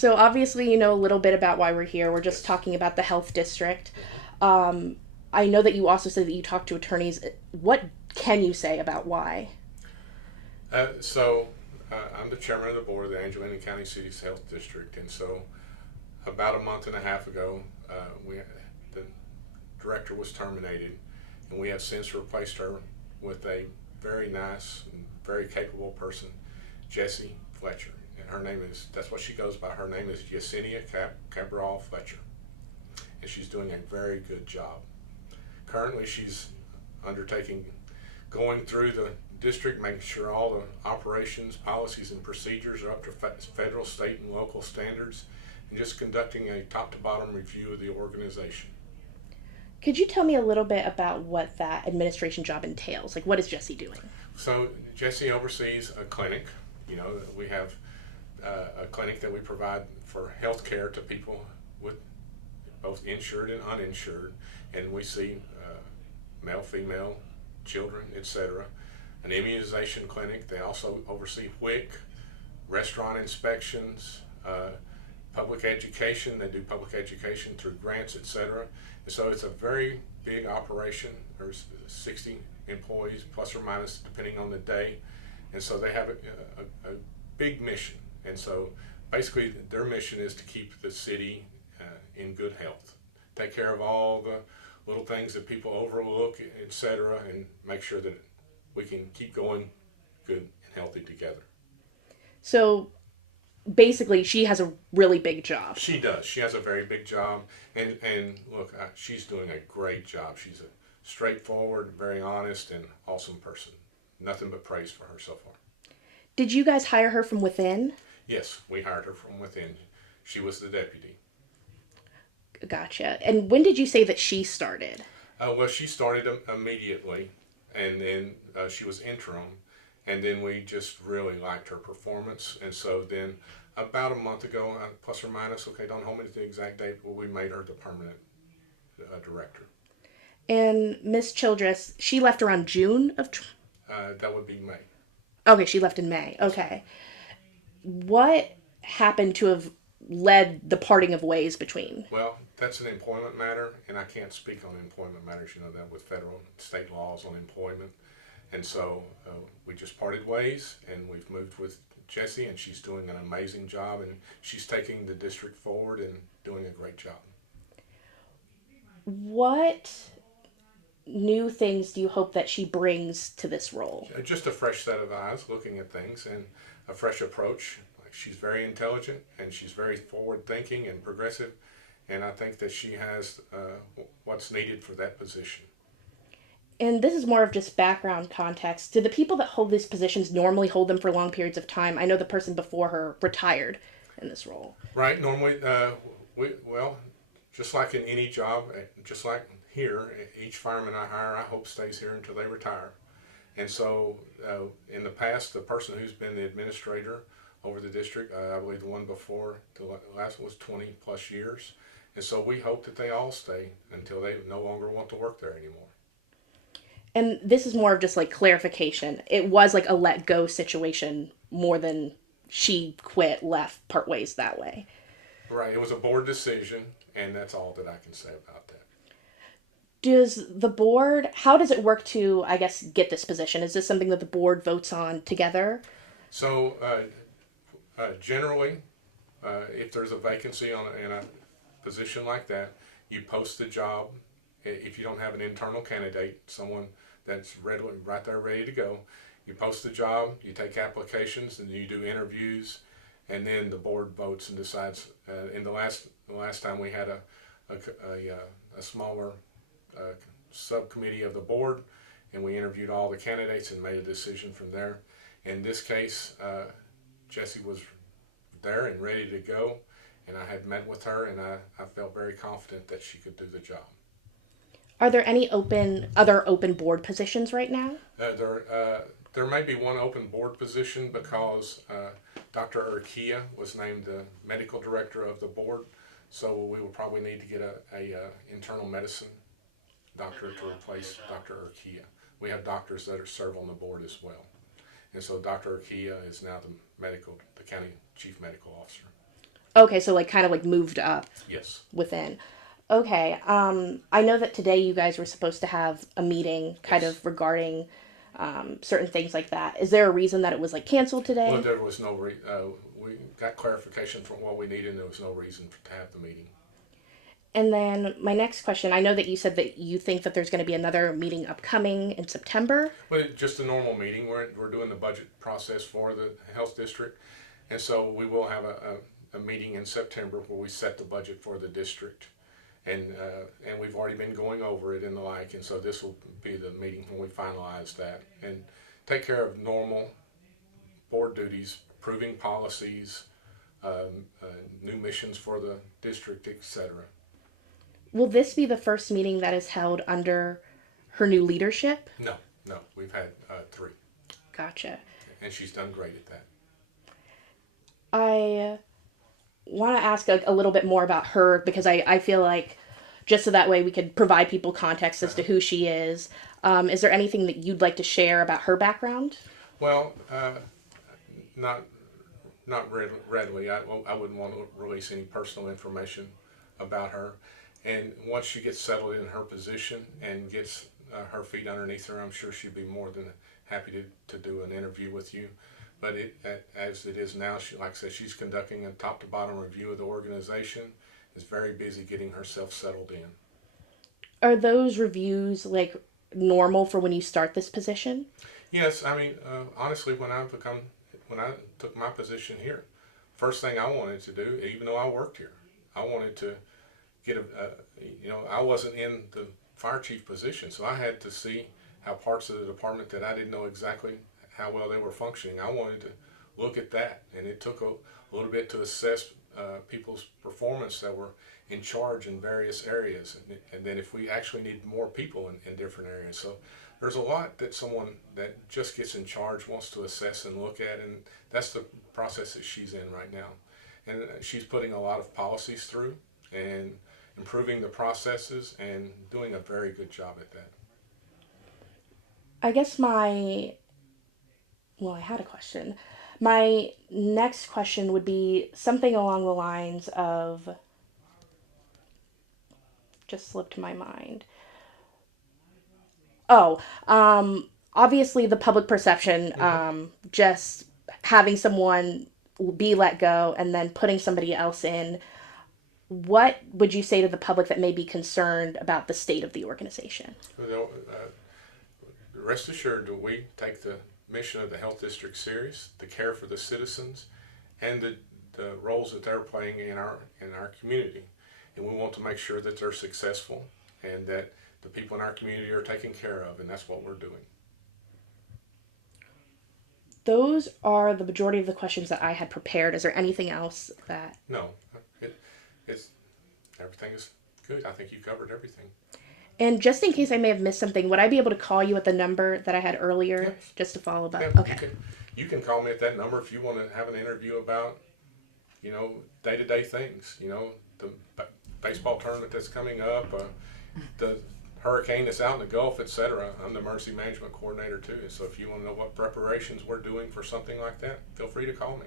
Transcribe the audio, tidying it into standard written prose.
So obviously you know a little bit about why we're here. We're just Yes. talking about the health district. hmm Um, I know that you also said that you talk to attorneys. What can you say about why? I'm the chairman of the board of the Angelina County City's Health District, and so about a month and a half ago, the director was terminated, and we have since replaced her with a very nice and very capable person, Jessie Fletcher. And her name is, that's what she goes by. Her name is Yesenia Cabral Fletcher, and she's doing a very good job. Currently, she's undertaking, going through the district, making sure all the operations, policies, and procedures are up to federal, state, and local standards, and just conducting a top to bottom review of the organization. Could you tell me a little bit about what that administration job entails? Like, what is Jesse doing? So Jesse oversees a clinic. You know, we have a clinic that we provide for health care to people with both insured and uninsured, and we see male, female, children, etc. An immunization clinic. They also oversee WIC, restaurant inspections, public education. They do public education through grants, etc. And so it's a very big operation. There's 60 employees, plus or minus, depending on the day. And so they have a big mission. And so basically, their mission is to keep the city in good health, take care of all the little things that people overlook, etc., and make sure that we can keep going good and healthy together. So basically, she has a really big job. She does. She has a very big job, and look, she's doing a great job. She's a straightforward, very honest, and awesome person. Nothing but praise for her so far. Did you guys hire her from within? Yes, we hired her from within. She was the deputy. Gotcha. And when did you say that she started? Well, she started immediately, and then she was interim, and then we just really liked her performance, and so then about a month ago, plus or minus, okay, don't hold me to the exact date, but we made her the permanent director. And Miss Childress, she left around June of. That would be May. Okay, she left in May. Yes, ma'am. Okay. What happened to have led the parting of ways between? Well, that's an employment matter, and I can't speak on employment matters. You know that with federal and state laws on employment, and so we just parted ways, and we've moved with Jessie, and she's doing an amazing job, and she's taking the district forward and doing a great job. What new things do you hope that she brings to this role? Just a fresh set of eyes looking at things and a fresh approach. Like, she's very intelligent and she's very forward thinking and progressive, and I think that she has what's needed for that position. And this is more of just background context. Do the people that hold these positions normally hold them for long periods of time? I know the person before her retired in this role. Right. Normally, well, just like in any job, just like here, each fireman I hire, I hope stays here until they retire. And so, in the past, the person who's been the administrator over the district, I believe the one before the last one was 20 plus years. And so we hope that they all stay until they no longer want to work there anymore. And this is more of just like clarification. It was like a let go situation more than she quit, left, part ways that way. Right. It was a board decision, and that's all that I can say about that. Does the board, how does it work to, I guess, get this position? Is this something that the board votes on together? So, generally, if there's a vacancy in a position like that, you post the job. If you don't have an internal candidate, someone that's right there ready to go, you post the job, you take applications, and you do interviews, and then the board votes and decides. In the last time we had a smaller subcommittee of the board, and we interviewed all the candidates and made a decision from there. In this case, Jessie was there and ready to go, and I had met with her, and I felt very confident that she could do the job. Are there any other open board positions right now? There may be one open board position because Dr. Urquia was named the medical director of the board, so we will probably need to get a internal medicine doctor to replace Dr. Urquia. We have doctors that serve on the board as well, and so Dr. Urquia is now the county chief medical officer. Okay, so like kind of like moved up Yes. within. Okay. I know that today you guys were supposed to have a meeting kind Yes. of regarding certain things like that. Is there a reason that it was like canceled Well, today? there was no we got clarification from what we needed, and there was no reason to have the meeting. And then my next question, I know that you said that you think that there's going to be another meeting upcoming in September. But just a normal meeting. We're doing the budget process for the health district, and so we will have a meeting in September where we set the budget for the district, and we've already been going over it and the like, and so this will be the meeting when we finalize that and take care of normal board duties, approving policies, new missions for the district, etc. Will this be the first meeting that is held under her new leadership? No, no, we've had three, Gotcha. and she's done great at that. I want to ask a little bit more about her because I feel like just so that way we could provide people context as to who she is. Is there anything that you'd like to share about her background? Well, not readily. I wouldn't want to release any personal information about her. And once she gets settled in her position and gets her feet underneath her, I'm sure she'd be more than happy to do an interview with you. But as it is now, like I said, she's conducting a top to bottom review of the organization. Is very busy getting herself settled in. Are those reviews like normal for when you start this position? Yes, I mean honestly, when I took my position here, first thing I wanted to do, even though I worked here, I wanted to get I wasn't in the fire chief position, so I had to see how parts of the department that I didn't know exactly how well they were functioning. I wanted to look at that, and it took a little bit to assess people's performance that were in charge in various areas, and then if we actually need more people in different areas. So there's a lot that someone that just gets in charge wants to assess and look at, and that's the process that she's in right now. And she's putting a lot of policies through and improving the processes and doing a very good job at that. I guess I had a question. My next question would be something along the lines of, just slipped my mind. Oh, obviously the public perception, just having someone be let go and then putting somebody else in. What would you say to the public that may be concerned about the state of the organization? Well, rest assured that we take the mission of the health district serious, the care for the citizens, and the roles that they're playing in our community, and we want to make sure that they're successful and that the people in our community are taken care of, and that's what we're doing. Those are the majority of the questions that I had prepared. Is there anything else that... No, it's everything is good. I think you covered everything. And just in case I may have missed something, would I be able to call you at the number that I had earlier Yes. just to follow up? Yeah, Okay. you can call me at that number if you want to have an interview about, day-to-day things. The baseball tournament that's coming up, the hurricane that's out in the Gulf, etc. I'm the emergency management coordinator too. So if you want to know what preparations we're doing for something like that, feel free to call me.